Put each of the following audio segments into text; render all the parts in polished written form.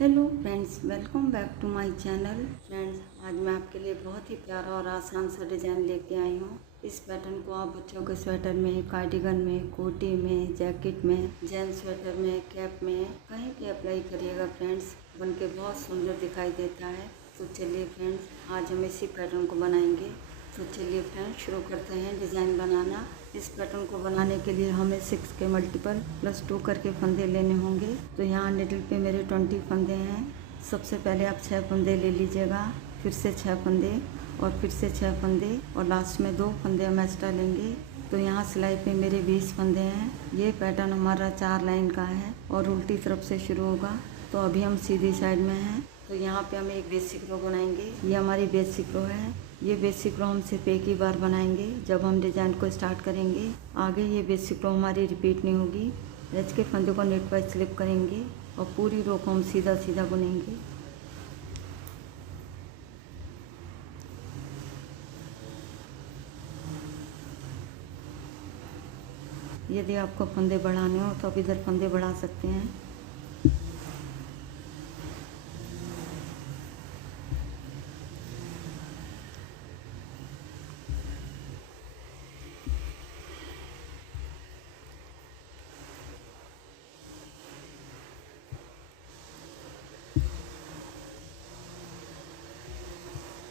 Hello friends, welcome back to my channel. Friends, आज मैं आपके लिए बहुत ही प्यारा और आसान सा डिज़ाइन लेके आई हूँ। इस पैटर्न को आप बच्चों के स्वेटर में, कार्डिगन में, कोटी में, जैकेट में, जेंट्स स्वेटर में, कैप में कहीं भी अप्लाई करिएगा फ्रेंड्स, बनके बहुत सुंदर दिखाई देता है। तो चलिए फ्रेंड्स, आज हम इसी पैटर्न को बनाएंगे। तो चलिए फ्रेंड्स, शुरू करते हैं डिज़ाइन बनाना। इस पैटर्न को बनाने के लिए हमें 6 के मल्टीपल +2 करके फंदे लेने होंगे। तो यहाँ निडल पे मेरे 20 फंदे हैं। सबसे पहले आप 6 फंदे ले लीजिएगा, फिर से 6 फंदे और फिर से 6 फंदे और लास्ट में 2 फंदे हम एक्स्ट्रा लेंगे। तो यहाँ सिलाई पे मेरे 20 फंदे हैं। ये पैटर्न हमारा 4 लाइन का है और उल्टी तरफ से शुरू होगा। तो अभी हम सीधी साइड में हैं। तो यहाँ पे हम एक बेसिक रो बनाएंगे। ये हमारी बेसिक रो है। ये बेसिक रो हम सिर्फ एक ही बार बनाएंगे जब हम डिज़ाइन को स्टार्ट करेंगे। आगे ये बेसिक रो हमारी रिपीट नहीं होगी। एज के फंदे को नेट वाइज स्लिप करेंगे और पूरी रो को हम सीधा सीधा बुनेंगे। यदि आपको फंदे बढ़ाने हो तो आप इधर फंदे बढ़ा सकते हैं।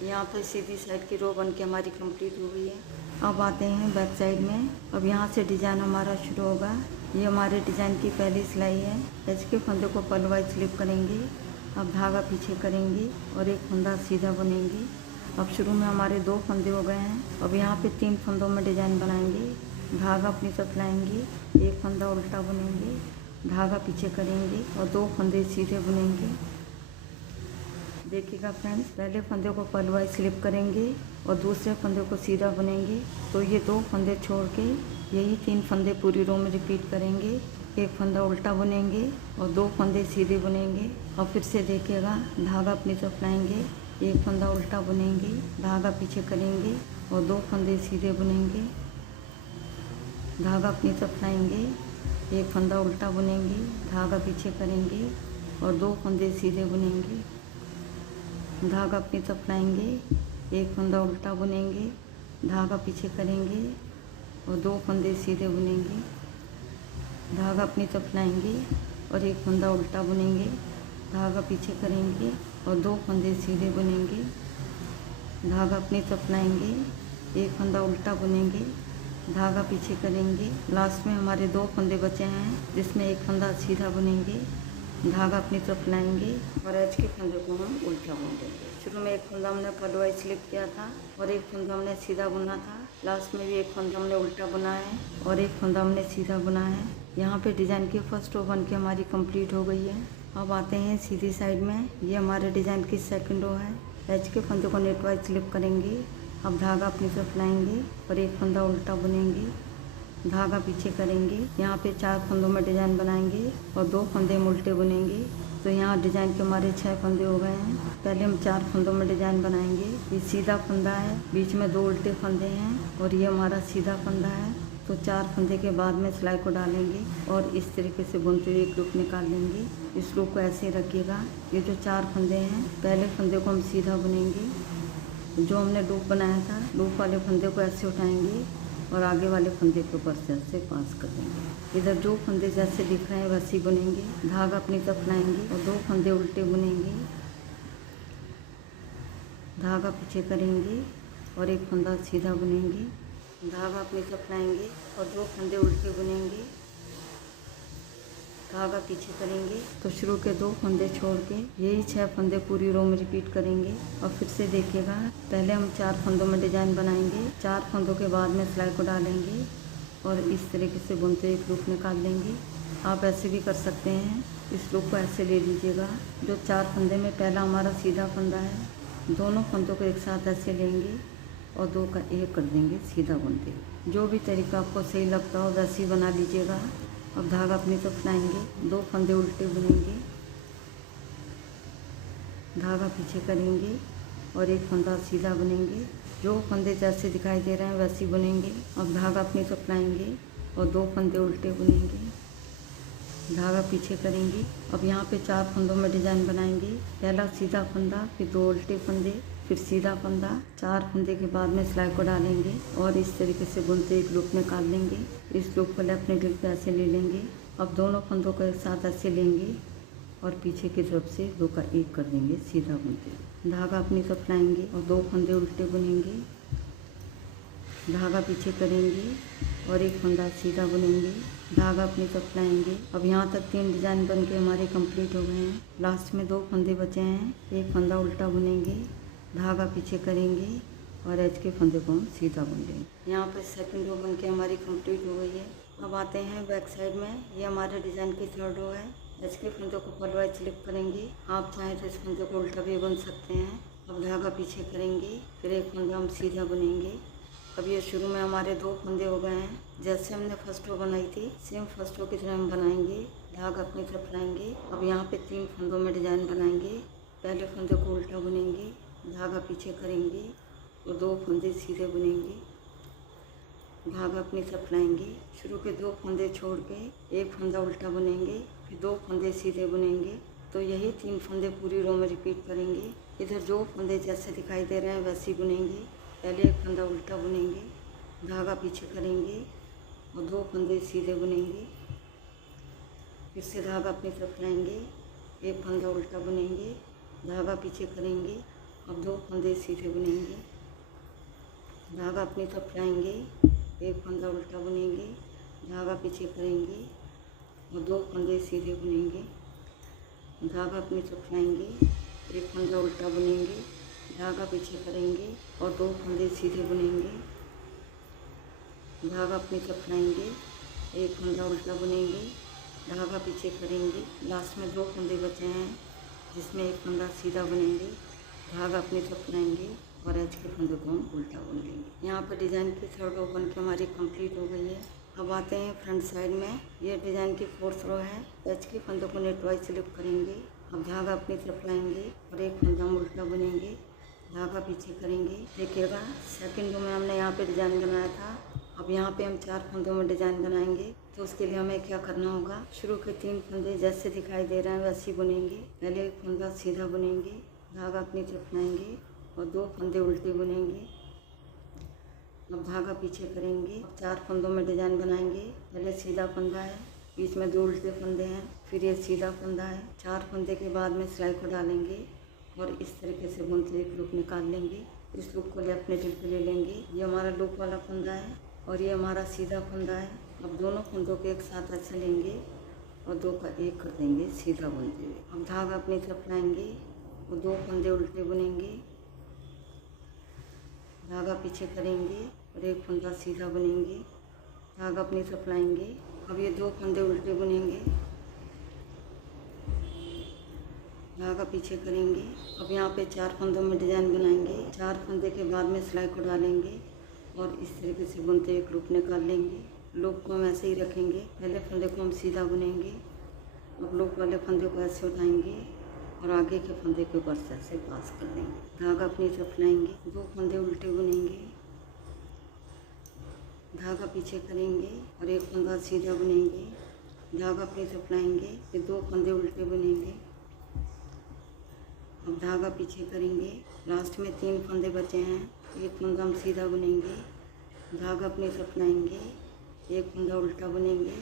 यहाँ पर सीधी साइड की रो बन के हमारी कंप्लीट हो गई है। अब आते हैं बैक साइड में। अब यहाँ से डिज़ाइन हमारा शुरू होगा। ये हमारे डिज़ाइन की पहली सिलाई है। एज के फंदे को पल वाइज स्लिप करेंगे। अब धागा पीछे करेंगे और एक फंदा सीधा बुनेंगे। अब शुरू में हमारे 2 फंदे हो गए हैं। अब यहाँ पे 3 फंदों में डिज़ाइन बनाएंगे। धागा अपनी तरफ लाएंगे, एक फंदा उल्टा बुनेंगे, धागा पीछे करेंगे और 2 फंदे सीधे बुनेंगे। देखिएगा फ्रेंड्स, पहले फंदे को पल वाइज स्लिप करेंगे और दूसरे फंदे को सीधा बुनेंगे। तो ये 2 फंदे छोड़ के यही 3 फंदे पूरी रो में रिपीट करेंगे। एक फंदा उल्टा बुनेंगे और 2 फंदे सीधे बुनेंगे। और फिर से देखिएगा, धागा अपनी तरफ लाएंगे, एक फंदा उल्टा बुनेंगे, धागा पीछे करेंगे और 2 फंदे सीधे बुनेंगे। धागा अपनी तरफ लाएंगे, एक फंदा उल्टा बुनेंगे, धागा पीछे करेंगे और 2 फंदे सीधे बुनेंगे। धागा अपनी तरफ लाएंगे, एक फंदा उल्टा बुनेंगे, धागा पीछे करेंगे और 2 फंदे सीधे बुनेंगे। धागा अपनी तरफ लाएंगे और एक फंदा उल्टा बुनेंगे, धागा पीछे करेंगे और 2 फंदे सीधे बुनेंगे। धागा अपनी तरफ लाएंगे, एक फंदा उल्टा बुनेंगे, धागा पीछे करेंगे। लास्ट में हमारे 2 फंदे बचे हैं जिसमें एक फंदा सीधा बुनेंगे। धागा अपनी तरफ लाएंगे और एज के फंदे को हम उल्टा बुन देंगे। शुरू में एक फंदा हमने पल वाइज स्लिप किया था और एक फंदा हमने सीधा बुना था। लास्ट में भी एक फंदा हमने उल्टा बुना है और एक फंदा हमने सीधा बुना है। यहाँ पे डिज़ाइन की फर्स्ट रो बन के हमारी कंप्लीट हो गई है। अब आते हैं सीधी साइड में। ये हमारे डिज़ाइन की सेकंड रो है। एज के फंदे को नेट वाइज स्लिप करेंगे। अब धागा अपनी तरफ लाएंगे और एक फंदा उल्टा बुनेंगे, धागा पीछे करेंगे। यहाँ पे 4 फंदों में डिज़ाइन बनाएंगे और 2 फंदे हम उल्टे बुनेंगे। तो यहाँ डिज़ाइन के हमारे 6 फंदे हो गए हैं। पहले हम 4 फंदों में डिज़ाइन बनाएंगे। ये सीधा फंदा है, बीच में 2 उल्टे फंदे हैं और ये हमारा सीधा फंदा है। तो 4 फंदे के बाद में सिलाई को डालेंगे और इस तरीके से बुनते हुए एक लूप निकाल लेंगे। इस लूप को ऐसे रखिएगा। ये जो 4 फंदे हैं, पहले फंदे को हम सीधा बुनेंगे। जो हमने लूप बनाया था, लूप वाले फंदे को ऐसे उठाएंगे और आगे वाले फंदे के ऊपर से ऐसे पास कर देंगे। इधर जो फंदे जैसे दिख रहे हैं वैसे ही बुनेंगे। धागा अपनी तरफ लाएंगे और 2 फंदे उल्टे बुनेंगे, धागा पीछे करेंगे और एक फंदा सीधा बुनेंगे। धागा अपनी तरफ लाएंगे और 2 फंदे उल्टे बुनेंगे, धागा पीछे करेंगे। तो शुरू के 2 फंदे छोड़ के यही 6 फंदे पूरी रो में रिपीट करेंगे। और फिर से देखिएगा, पहले हम 4 फंदों में डिज़ाइन बनाएंगे। 4 फंदों के बाद में सिलाई को डालेंगे और इस तरीके से बुनते एक लूप निकाल लेंगे। आप ऐसे भी कर सकते हैं। इस लूप को ऐसे ले लीजिएगा। जो 4 फंदे में पहला हमारा सीधा फंदा है, दोनों फंदों को एक साथ ऐसे लेंगे और 2 का 1 कर देंगे सीधा बुनते। जो भी तरीका आपको सही लगता हो वैसे ही बना लीजिएगा। अब धागा अपनी तरफ लाएंगे, 2 फंदे उल्टे बुनेंगे, धागा पीछे करेंगे और एक फंदा सीधा बुनेंगे। जो फंदे जैसे दिखाई दे रहे हैं वैसे ही बुनेंगे। अब धागा अपनी तरफ लाएंगे और 2 फंदे उल्टे बुनेंगे, धागा पीछे करेंगे। अब यहाँ पे 4 फंदों में डिजाइन बनाएंगे। पहला सीधा फंदा, फिर 2 उल्टे फंदे, फिर सीधा फंदा। 4 फंदे के बाद में सिलाई को डालेंगे और इस तरीके से बुनते एक लूप निकाल लेंगे। इस लूप को अपने दिल पे ऐसे ले लेंगे। अब दोनों फंदों को एक साथ ऐसे लेंगे और पीछे की तरफ से 2 का 1 कर देंगे सीधा बुनते। धागा अपनी तरफ लाएंगे और 2 फंदे उल्टे बुनेंगे। धागा पीछे करेंगे और 1 फंदा सीधा बुनेंगे। धागा अपनी तरफ लाएंगे। अब यहाँ तक 3 डिजाइन बन के हमारे कंप्लीट हो गए हैं। लास्ट में 2 फंदे बचे हैं। 1 फंदा उल्टा बुनेंगे, धागा पीछे करेंगे और एज के फंदे को हम सीधा बुन लेंगे। यहाँ पे सेकंड रो बन के हमारी कंप्लीट हो गई है। अब आते हैं बैक साइड में। ये हमारे डिजाइन की 3rd रो है। एज के फंदों को पलवाई स्लिप करेंगे। आप चाहें तो इस फंदे को उल्टा भी बुन सकते हैं। अब धागा पीछे करेंगे, फिर 1 फंदा हम सीधा बुनेंगे। अब ये शुरू में हमारे 2 फंदे हो गए हैं। जैसे हमने फर्स्ट रो बनाई थी सेम फर्स्ट रो की तरह हम बनाएंगे। धागा अपनी तरफ लाएंगे। अब यहाँ पे 3 फंदों में डिजाइन बनाएंगे। पहले फंदे को उल्टा बुनेंगे, धागा पीछे करेंगे और 2 फंदे सीधे बुनेंगे। धागा अपनी तरफ लाएंगे। शुरू के 2 फंदे छोड़ के 1 फंदा उल्टा बुनेंगे, फिर 2 फंदे सीधे बुनेंगे। तो यही 3 फंदे पूरी रो में रिपीट करेंगे। इधर जो फंदे जैसे दिखाई दे रहे हैं वैसे ही बुनेंगे। पहले 1 फंदा उल्टा बुनेंगे, धागा पीछे करेंगे और 2 फंदे सीधे बुनेंगे। फिर से धागा अपनी तरफ लाएंगे, 1 फंदा उल्टा बुनेंगे, धागा पीछे करेंगे और 2 फंदे सीधे बुनेंगे। धागा अपनी तरफ लाएंगे, 1 फंदा उल्टा बुनेंगे, धागा पीछे करेंगे और 2 फंदे सीधे बुनेंगे। धागा अपनी तरफ लाएंगे, 1 फंदा उल्टा बुनेंगे, धागा पीछे करेंगे और 2 फंदे सीधे बुनेंगे। धागा अपनी तरफ लाएंगे, 1 फंदा उल्टा बुनेंगे, धागा पीछे करेंगे। लास्ट में 2 फंदे बचे हैं जिसमें 1 फंदा सीधा बुनेंगे। धागा अपनी तरफ लाएंगे और एज के फंदे को हम उल्टा बुन लेंगे। यहाँ पर डिज़ाइन की 3rd रो बन के हमारी कंप्लीट हो गई है। अब आते हैं फ्रंट साइड में। ये डिज़ाइन की 4th रो है। एज के फंदों को नेट वाइज स्लिप करेंगे। अब धागा अपनी तरफ लाएंगे और 1 फंदा हम उल्टा बुनेंगे, धागा पीछे करेंगे। देखिएगा सेकंड रो में हमने यहाँ पे डिज़ाइन बनाया था। अब यहाँ पे हम 4 फंदों में डिज़ाइन बनाएंगे। तो उसके लिए हमें क्या करना होगा, शुरू के 3 फंदे जैसे दिखाई दे रहे हैं वैसे ही बुनेंगे। पहले 1 फंदा सीधा बुनेंगे, धागा अपनी तरफ लाएंगे और 2 फंदे उल्टे बुनेंगे। अब धागा पीछे करेंगे। अब 4 फंदों में डिज़ाइन बनाएंगे। पहले सीधा फंदा है, बीच में 2 उल्टे फंदे हैं, फिर ये सीधा फंदा है। 4 फंदे के बाद में सिलाई को डालेंगे और इस तरीके से बुनते एक लूप निकाल लेंगे। इस लूप को अपने टिप पे ले लेंगे। ये हमारा लूप वाला फंदा है और ये हमारा सीधा फंदा है। अब दोनों फंदों को एक साथ ऐसे लेंगे और 2 का 1 कर देंगे सीधा बुनते हुए। अब धागा अपनी तरफ लाएंगे और 2 फंदे उल्टे बुनेंगे, धागा पीछे करेंगे और 1 फंदा सीधा बुनेंगे। धागा अपनी तरफ लाएंगे। अब ये 2 फंदे उल्टे बुनेंगे, धागा पीछे करेंगे। अब यहाँ पे 4 फंदों में डिज़ाइन बनाएंगे। 4 फंदे के बाद में सिलाई को डालेंगे और इस तरीके से बुनते एक लूप निकाल लेंगे। लूप को हम ऐसे ही रखेंगे। पहले फंदे को हम सीधा बुनेंगे। अब लूप वाले फंदे को ऐसे उठाएंगे और आगे के फंदे के ऊपर से ऐसे पास कर देंगे। धागा अपनी तरफ लाएंगे, 2 फंदे उल्टे बुनेंगे, धागा पीछे करेंगे और 1 फंदा सीधा बुनेंगे। धागा अपनी तरफ लाएंगे, फिर 2 फंदे उल्टे बुनेंगे। अब धागा पीछे करेंगे। लास्ट में 3 फंदे बचे हैं। 1 फंदा हम सीधा बुनेंगे, धागा अपनी तरफ लाएंगे, 1 फंदा उल्टा बुनेंगे,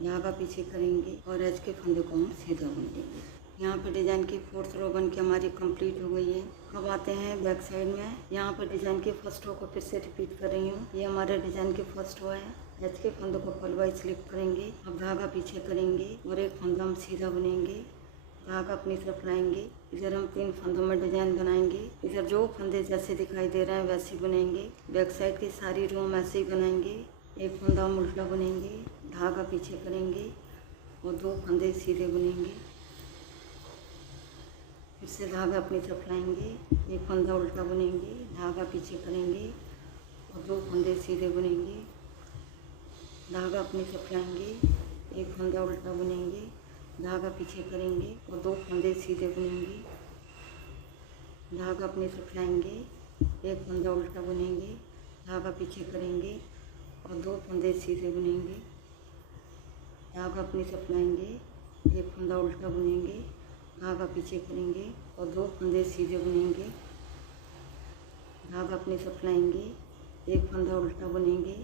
धागा पीछे करेंगे और एज के फंदे को हम सीधा बुन लेंगे। यहाँ पर डिज़ाइन की 4th रो बन के हमारी कंप्लीट हो गई है। अब आते हैं बैक साइड में। यहाँ पर डिज़ाइन की 1st रो को फिर से रिपीट कर रही हूँ। ये हमारे डिज़ाइन की 1st रो है। एज के फंदों को पलवाई स्लिप करेंगे। अब धागा पीछे करेंगे और 1 फंदा हम सीधा बुनेंगे, धागा अपनी तरफ लाएंगे। इधर हम 3 फंदों में डिज़ाइन बनाएंगे। इधर जो फंदे जैसे दिखाई दे रहे हैं वैसे बुनेंगे। बैक साइड की सारी रो हम ऐसे ही बनाएंगे। 1 फंदा हम उल्टा बुनेंगे, धागा पीछे करेंगे और 2 फंदे सीधे बुनेंगे। फिर से धागा अपनी तरफ लाएंगे, 1 फंदा उल्टा बुनेंगे, धागा पीछे करेंगे और 2 फंदे सीधे बुनेंगे। धागा अपनी तरफ लाएंगे, 1 फंदा उल्टा बुनेंगे, धागा पीछे करेंगे और 2 फंदे सीधे बुनेंगे। धागा अपनी तरफ लाएंगे, 1 फंदा उल्टा बुनेंगे, धागा पीछे करेंगे और 2 फंदे सीधे बुनेंगे। धागा अपने से फैलाएंगे, एक फंदा उल्टा बुनेंगे, धागा पीछे करेंगे और 2 फंदे सीधे बुनेंगे, धागा अपने से फैलाएंगे, एक फंदा उल्टा बुनेंगे,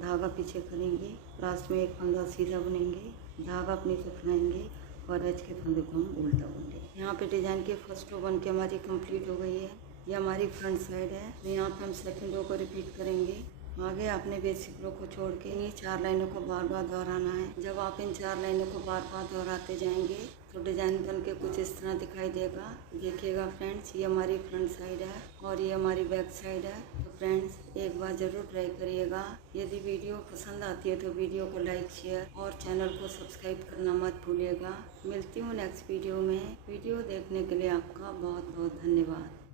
धागा पीछे करेंगे, लास्ट में एक फंदा सीधा बुनेंगे, धागा अपने से फैलाएंगे और एज के फंदे को हम उल्टा बुनेंगे। यहाँ पे डिजाइन के फर्स्ट रो बन के हमारी कंप्लीट हो गई है। ये हमारी फ्रंट साइड है। तो यहाँ पे हम सेकंड रो को रिपीट करेंगे। आगे आपने बेसिक रो को छोड़ के इन 4 लाइनों को बार बार दोहराना है। जब आप इन 4 लाइनों को बार बार दोहराते जाएंगे तो डिजाइन बन के कुछ इस तरह दिखाई देगा। देखिएगा फ्रेंड्स, ये हमारी फ्रंट साइड है और ये हमारी बैक साइड है। तो फ्रेंड्स एक बार जरूर ट्राई करिएगा। यदि वीडियो पसंद आती है तो वीडियो को लाइक, शेयर और चैनल को सब्सक्राइब करना मत भूलिएगा। मिलती हूँ नेक्स्ट वीडियो में। वीडियो देखने के लिए आपका बहुत बहुत धन्यवाद।